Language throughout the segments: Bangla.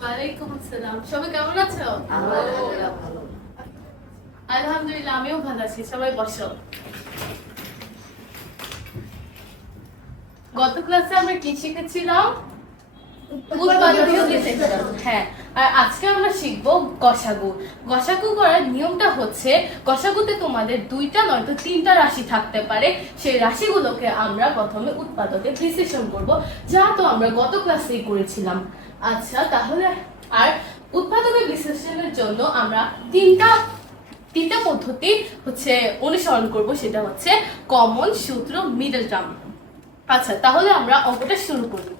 ওয়ালাইকুম আসসালাম। সবাই কেমন আছো? আলহামদুলিল্লাহ, আমিও ভালো আছি। সবাই বসো। গত ক্লাসে আমরা কি শিখেছিলাম? উৎপাদনীয় বিশ্লেষণ। হ্যাঁ, আর আজকে আমরা শিখবো গসাগু। গসাগু করার নিয়মটা হচ্ছে, গসাগুতে তোমাদের দুইটা নয়তো তিনটা রাশি থাকতে পারে। সেই রাশিগুলোকে আমরা প্রথমে উৎপাদকে বিশ্লেষণ করব, যা তো আমরা গত ক্লাসেই করেছিলাম। আচ্ছা, তাহলে আর উৎপাদকে বিশ্লেষণের জন্য আমরা তিনটা পদ্ধতি হচ্ছে অনুসরণ করব। সেটা হচ্ছে কমন, সূত্র, মিডল টার্ম। আচ্ছা, তাহলে আমরা অঙ্কটা শুরু করি।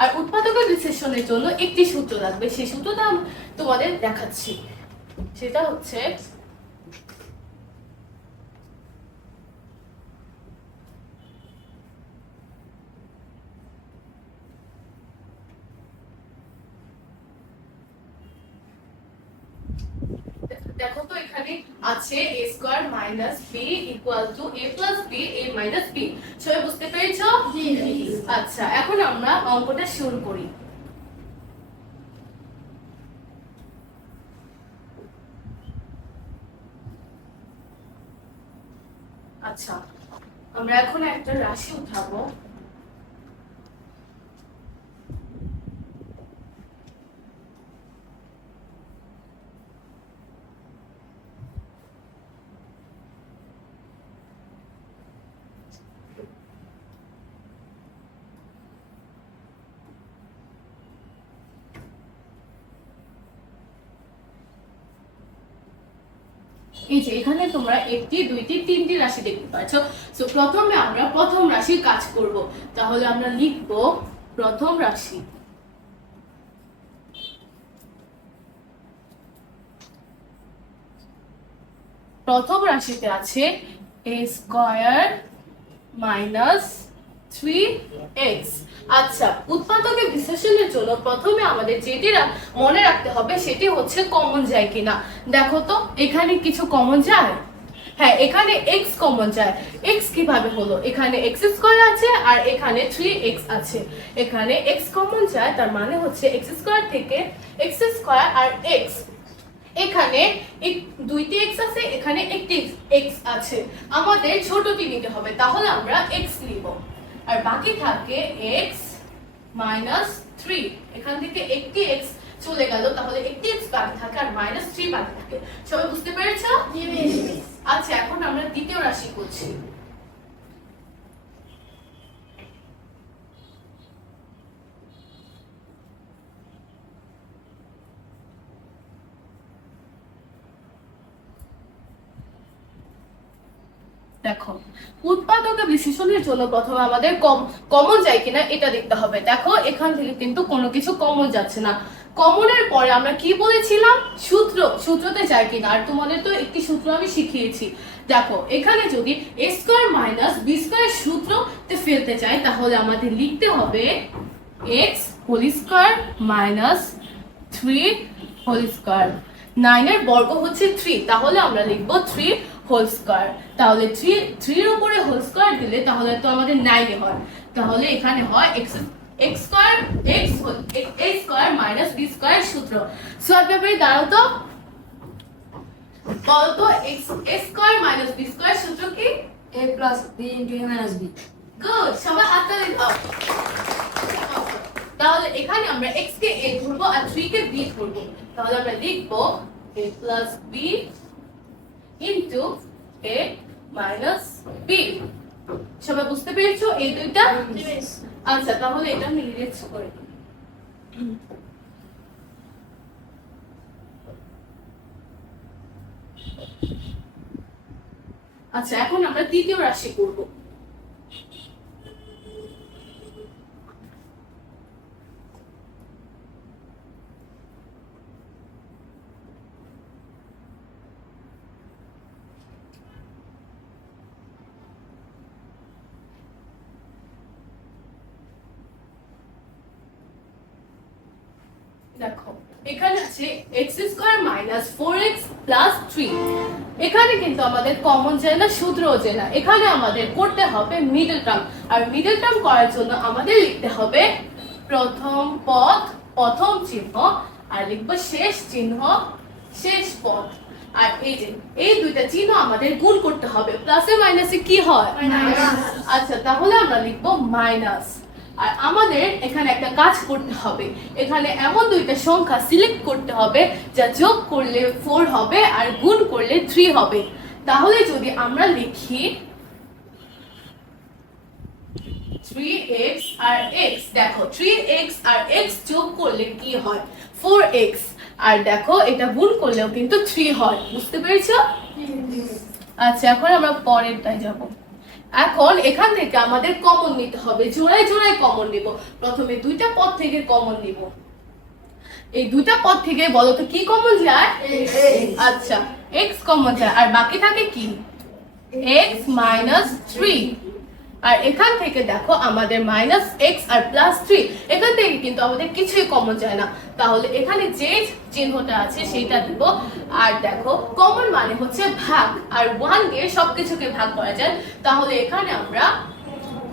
আর উৎপাদকের বিশ্লেষণের জন্য একটি সূত্র লাগবে, সেই সূত্রটা তোমাদের দেখাচ্ছি। সেটা হচ্ছে দেখো তো, এখানে আছে a square minus b equal to a plus b a minus b। সবাই বুঝতে পেরেছো? জি। আচ্ছা, এখন আমরা অঙ্কটা শুরু করি। আচ্ছা, আমরা এখন একটা রাশি উঠাবো। এই যে এখানে তোমরা একটি, দুইটি, তিনটি রাশি দেখতে পাচ্ছ। সো প্রথমে আমরা প্রথম রাশির কাজ করব। তাহলে আমরা লিখব প্রথম রাশি। প্রথম রাশিতে আছে a স্কয়ার মাইনাস 3x। আচ্ছা, উৎপাদকের বিশ্লেষণের জন্য প্রথমে আমাদের যেটি মনে রাখতে হবে সেটি হচ্ছে কমন যায় কিনা। দেখো তো, এখানে কিছু কমন যায়। হ্যাঁ, এখানে x কমন যায়। x কিভাবে হলো? এখানে x স্কয়ার আছে আর এখানে 3x আছে। এখানে x কমন যায়, তার মানে হচ্ছে x স্কয়ার থেকে x স্কয়ার আর x। এখানে দুইটি x আছে, এখানে একটি x আছে। আমাদের ছোটটি নিতে হবে, তাহলে আমরা x নিব। আর বাকি থাকে x মাইনাস 3। এখান থেকে একটি x চলে গেল, তাহলে একটি x বাকি থাকে আর মাইনাস 3 বাকি থাকে। সবাই বুঝতে পেরেছো? আচ্ছা, এখন আমরা দ্বিতীয় রাশি করছি। দেখো, উৎপাদকে বিশ্লেষণের জন্য প্রথমে আমাদের কমন যায় কিনা এটা দেখতে হবে। দেখো, এখান থেকে কিন্তু কোনো কিছু কমন যাচ্ছে না। কমনের পরে আমরা কি বলেছিলাম? সূত্রতে যায় কিনা। আর তোমাদের তো একটি সূত্র আমি শিখিয়েছি। দেখো, এখানে যদি a square minus b square সূত্রতে ফেলতে চাই, তাহলে আমাদের লিখতে হবে x whole square minus 3 whole square. 9 এর বর্গ হচ্ছে 3, তাহলে আমরা লিখব 3 হোল স্কয়ার। তাহলে 3 এর উপরে হোল স্কয়ার দিলে তাহলে তো আমাদের 9 হয়। তাহলে এখানে হয় x square a square minus b square সূত্র। সলভ পেপারে দাঁড়াও তো, বলো তো a square minus b square সূত্র কি? a plus b into a minus b. Good, সবাই হাততালি দাও। তাহলে এখানে আমরা x কে a ধরবো আর 3 কে b ধরবো। তাহলে আমরা লিখব a plus b into a minus b। সবাই বুঝতে পেরেছো এই দুইটা? আচ্ছা, তাহলে এটা আমি ইরেজ করে দিই। আচ্ছা, এখন আমরা তৃতীয় রাশি করব। দেখো এখানে আছে x square minus 4x plus 3। এখানে কিন্তু আমাদের কমন যায় না, সূত্রও যায় না। এখানে আমাদের করতে হবে মিডল টার্ম, আর মিডল টার্ম করার জন্য আমাদের লিখতে হবে প্রথম পদ প্রথম চিহ্ন, আর লিখবো শেষ চিহ্ন শেষ পদ। আর এই যে এই দুইটা চিহ্ন আমাদের গুণ করতে হবে। প্লাসে মাইনাসে কি হয়? আচ্ছা, তাহলে আমরা লিখবো মাইনাস। আর আমাদের এখানে একটা কাজ করতে হবে, এখানে এমন দুইটা সংখ্যা সিলেক্ট করতে হবে যা যোগ করলে 4 হবে আর গুণ করলে 3 হবে। তাহলে যদি আমরা লিখি 3x আর x, দেখো 3x আর x যোগ করলে কি হয়? 4x। আর দেখো এটা গুণ করলেও কিন্তু 3 হয়। বুঝতে পেরেছো? আচ্ছা, এখন আমরা পরেরটায় যাব। এখন এখান থেকে আমাদের কমন নিতে হবে, জোড়ায় জোড়ায় কমন নিব। প্রথমে দুইটা পদ থেকে কমন নিব। এই দুইটা পদ থেকে বলো তো কি কমন যায়? আচ্ছা, x কমন যায়, আর বাকি থাকে কি? x minus 3। আর এখান থেকে দেখো আমাদের মাইনাস x আর প্লাস 3, এখান থেকে কিন্তু আমাদের কিছুই কমন যায় না। তাহলে এখানে যে চিহ্নটা আছে সেটা দিব। আর দেখো কমন মানে হচ্ছে ভাগ, আর 1 দিয়ে সবকিছুকে ভাগ করা যায়। তাহলে এখানে আমরা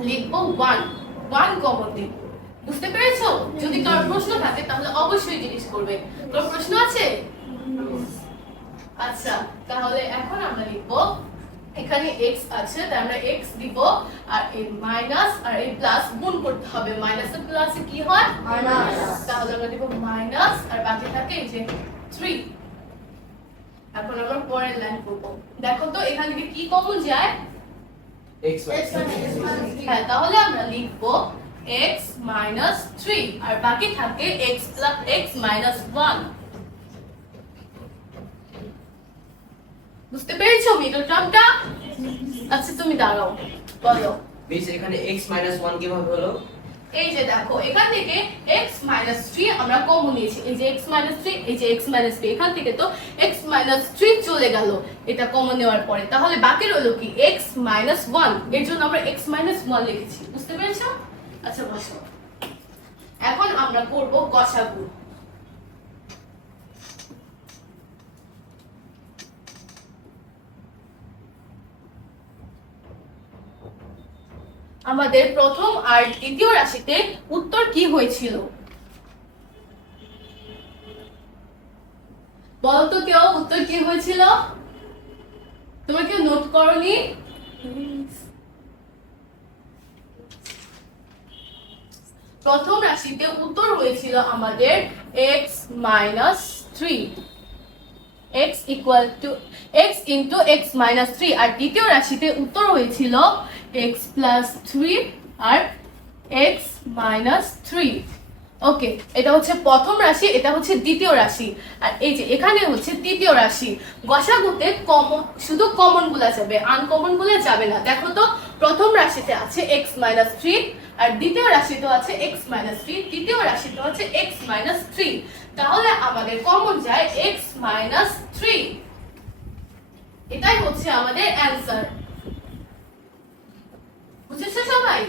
লিখবো 1 কমন দিব। বুঝতে পেরেছো? যদি কারোর প্রশ্ন থাকে তাহলে অবশ্যই জিজ্ঞেস করবে। কারোর প্রশ্ন আছে? আচ্ছা, তাহলে এখন আমরা লিখবো এখানে x আছে, তাই আমরা x দিব। আর এই মাইনাস আর এই প্লাস গুণ করতে হবে। মাইনাস আর প্লাসে কি হয়? মাইনাস। তাহলে আমরা দিব মাইনাস, আর বাকি থাকে এই যে 3। এখন আমরা পরের লাইন করব। দেখো তো এখান থেকে কি কমন যায়? x হ্যাঁ, তাহলে আমরা লিখব x মাইনাস 3, আর বাকি থাকে x প্লাস x মাইনাস 1। বুঝতে পেরেছো মিডল টার্মটা? আচ্ছা, তুমি দাঁড়াও, বলো। মিস এখানে x 1 কিভাবে হলো? এই যে দেখো এখান থেকে x 3 আমরা কমন নিয়েছি। এই যে x 3, এই যে x 3, এখান থেকে তো x 3 চলে গেল এটা কমন নেওয়ার পরে। তাহলে বাকি রইলো কি? x 1। এর জন্য আমরা x 1 লিখেছি। বুঝতে পেরেছো? আচ্ছা, বসো। এখন আমরা করব গসাগু। আমাদের প্রথম আর দ্বিতীয় রাশিতে উত্তর কি হয়েছিল? বলো তো কেউ, উত্তর কি হয়েছিল? তোমরা কেউ নোট করনি? প্রথম রাশিতে উত্তর হয়েছিল আমাদের x minus 3, x equal to x into x minus 3। আর দ্বিতীয় রাশিতে উত্তর হয়েছিল x প্লাস 3 আর x মাইনাস 3। ওকে, এটা হচ্ছে প্রথম রাশি, এটা হচ্ছে দ্বিতীয় রাশি, আর এই যে এখানে হচ্ছে তৃতীয় রাশি। গসাগুতে কমন, শুধু কমন গুলা যাবে, আনকমন গুলা যাবে না। দেখো তো প্রথম রাশিতে আছে x মাইনাস 3, আর দ্বিতীয় রাশিতে আছে x মাইনাস 3, তৃতীয় রাশিতে আছে x মাইনাস 3। তাহলে আমাদের কমন যায় x মাইনাস 3। এটাই হচ্ছে আমাদের অ্যান্সার। বুঝেছো সবাই?